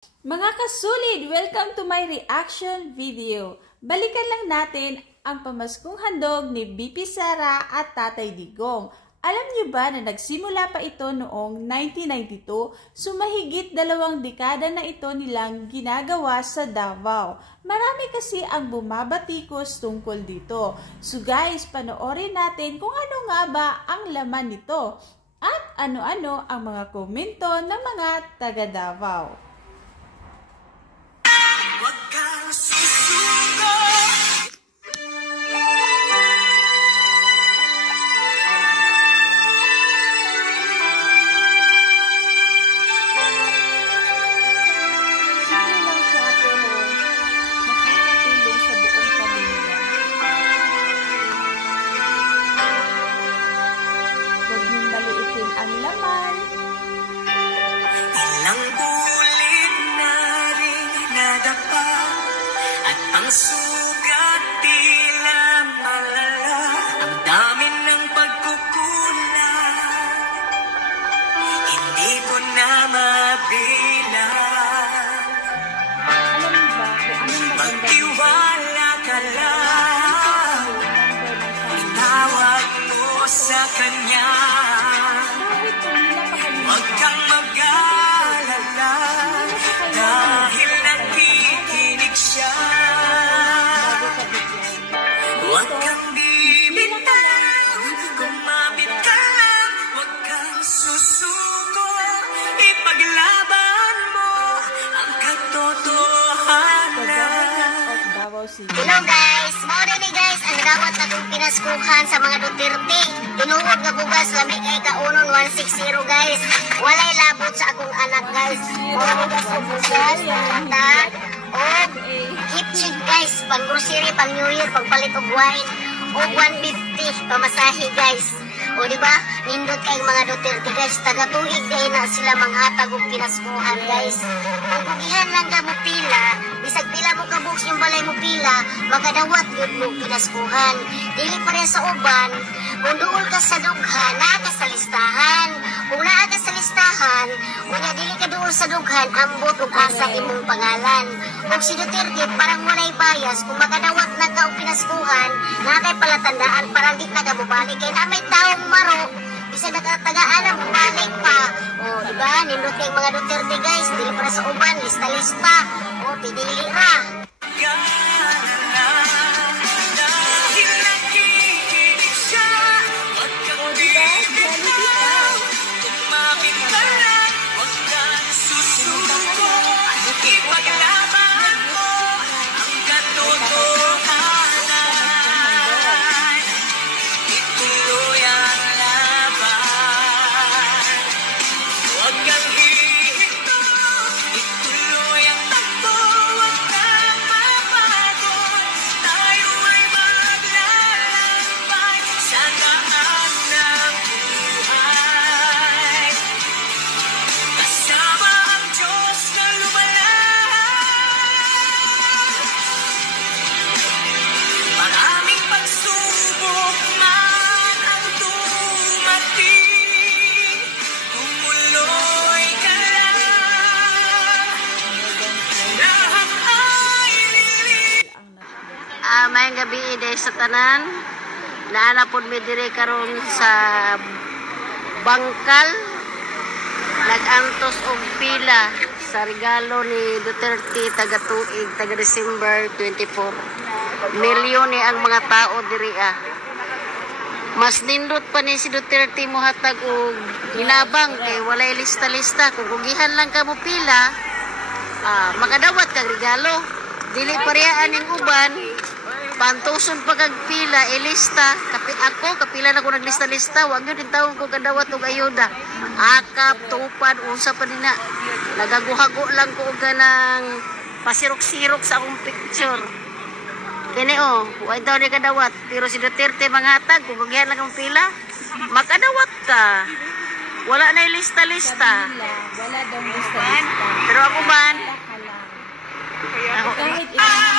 Mga kasulid, welcome to my reaction video. Balikan lang natin ang pamaskong handog ni BP Sara at Tatay Digong. Alam niyo ba na nagsimula pa ito noong 1992? Sumahigit 2 dekada na ito nilang ginagawa sa Davao. Marami kasi ang bumabatikos tungkol dito. So guys, panoorin natin kung ano nga ba ang laman nito at ano-ano ang mga komento ng mga taga Davao. Ang laman. Ilang bulit na rin nadapa at ang sugat tila malala. Ang dami ng pagkukulang, hindi ko na mabilang. Alam mo ba kung anong Magtiwala ka lang, itawag mo sa kanya. Huwag kang mag-alala dahil nakikinig siya. Huwag kang bibitaw, kumapit ka lang. Huwag kang susuko, ipaglaban mo ang katotohanan. Hello guys, mauda ni guys ang dawat na kong pinaskuhan sa mga Duterte. Tinuod nga bugas lami kay kaunon 160 guys. Walay labot sa akong anak guys. Mauda bugas o bugas, panglatag, o kitchen guys, pang grocery, pang New Year, pagpalit og wine, o 150 pamasahe guys. O diba, nindot kay mga Duterte guys, taga-tuig dahil na sila manghatag og pinaskuhan guys. Kung kugihan lang ka mo pila, bisag pila mo kabuks yung balay mo pila, makadawat yun mo pinaskuhan. Dili pa rin sa uban, kung doon ka sa dughan, naa ka sa listahan. Kung naa ka sa listahan, unya dili ka doon sa dughan, ambot ug asa imong pangalan. Kung si Duterte parang walay bias, kung makadawat na ka og pinaskuhan, natay palatandaan parang di na ka bubalik. Kaya na may taong maro, bisag nakatagaan ang bubalik pa. O, diba? Nindot kay mga Duterte guys, dili para sa uban, lista-lista. O, pidili ra. Mayang gabi ide sa tanan. Naanapod mi dire karon sa bangkal. Nag-antos og pila sa regalo ni Duterte taga-tuig, taga-December 24. Milyon ni ang mga tao diri Mas nindot pa ni si Duterte mo hatag og ginabang kay walay lista-lista. Kung gugihan lang ka mo pila, makadawat kag regalo. Dili parehaan ning uban. Pantuson pag pila, ilista. Kapila na ko naglista-lista. Huwag yun din taong ko kadawat og ayuda. Akap, tupad, unsa pa din na. Nagaguhago lang ko ganang pasirok-sirok sa akong picture. Kini huwag daw ni kadawat. Pero si Duterte manghatag, kung gugihan lang ang pila, makadawat ka. Wala na lista-lista. Wala daw lista-lista. Pero ako man, kahit ilang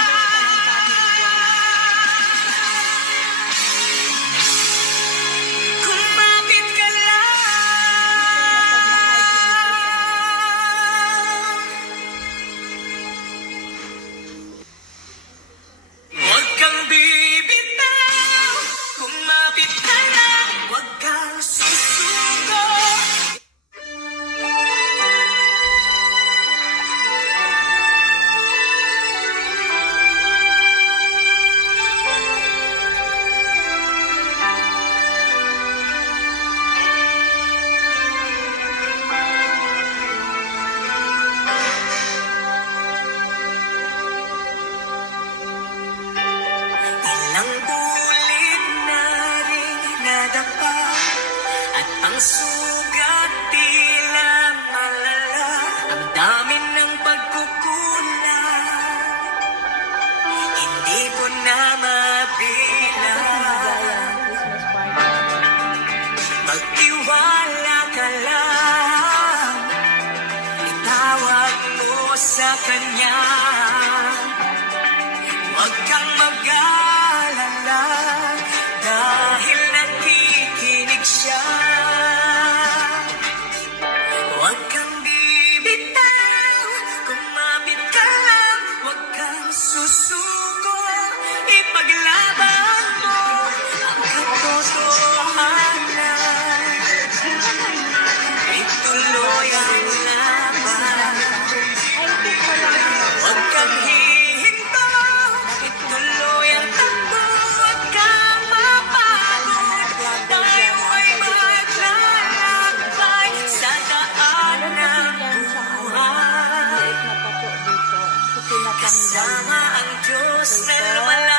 sugat, tila malala. Ang dami ng pagkukulang, hindi ko na mabilang. Christmas party. Magtiwala ka lang, itawag mo sa kanya. Huwag kang mag-alala, dahil nakikinig siya. Huwag kang bibitaw, kumapit ka lang. Huwag kang susuko, ipaglaban mo ang katotohanan. Ituloy ang laban. Huwag kang hihinto, ituloy ang takbo. Huwag kang mapagod, tayo ay maglalakbay sa daan ng buhay. Kasama ang Diyos na lumalakbay.